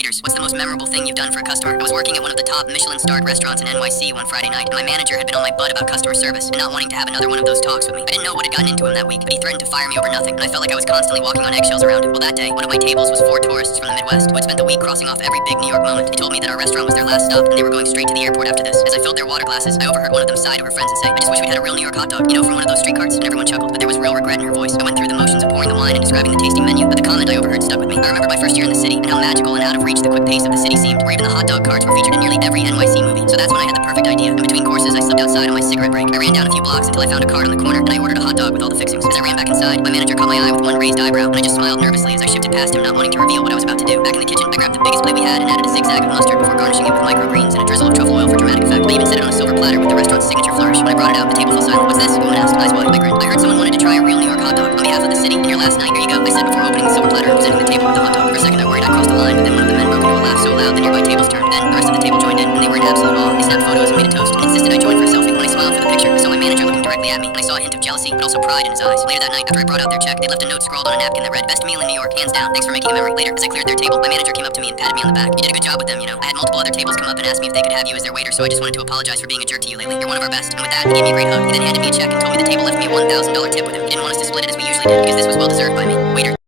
Waiters, what's the most memorable thing you've done for a customer? I was working at one of the top Michelin-starred restaurants in NYC one Friday night, and my manager had been on my butt about customer service and not wanting to have another one of those talks with me. I didn't know what had gotten into him that week, but he threatened to fire me over nothing, and I felt like I was constantly walking on eggshells around him. Well, that day, one of my tables was 4 tourists from the Midwest who had spent the week crossing off every big New York moment. They told me that our restaurant was their last stop, and they were going straight to the airport after this. As I filled their water glasses, I overheard one of them sigh to her friends and say, "I just wish we had a real New York hot dog, from one of those street carts," and everyone chuckled, but there was real regret in her voice. I went through the motions of pouring the wine and describing the tasting menu, but the comment I overheard stuck with me. I remember my first year in the city, and how magical and out of reach the quick pace of the city seemed, where even the hot dog carts were featured in nearly every NYC movie. So that's when I had the perfect idea. In between courses, I slipped outside on my cigarette break. I ran down a few blocks until I found a cart on the corner, and I ordered a hot dog with all the fixings. As I ran back inside, my manager caught my eye with one raised eyebrow, and I just smiled nervously as I shifted past him, not wanting to reveal what I was about to do. Back in the kitchen, I grabbed the biggest plate we had and added a zigzag of mustard before garnishing it with microgreens and a drizzle of truffle oil for dramatic effect. I even set it on a silver platter with the restaurant's signature flourish. When I brought it out, the table fell silent. "What's this?" a woman asked, eyes wide. I grinned. "I heard someone wanted to try a real New York hot dog. On behalf of the city and your last night, here you go," I said before opening the silver platter and presenting the table with the hot dog. For a second, I worried I crossed the line, but then one of the men broke into a laugh so loud the nearby tables turned. Then the rest of the table joined in, and they were in absolute awe. They snapped photos and made a toast and insisted I join for a selfie. When I smiled for the picture, I saw my manager looking directly at me, and I saw a hint of jealousy, but also pride in his eyes. Later that night, after I brought out their check, they left a note scrawled on a napkin that read, "Best meal in New York, hands down. Thanks for making a memory." Later, as I cleared their table, my manager came up to me and patted me on the back. "You did a good job with them, I had multiple other tables come up and ask me if they could have you as their waiter, so I just wanted to apologize for being a jerk to you lately. You're one of our best." And with that, he gave me a great hug. He then handed me a check and told me the table left me a $1,000 tip with him. He didn't want us to split it as we usually did, because this was well deserved by me. Waiter.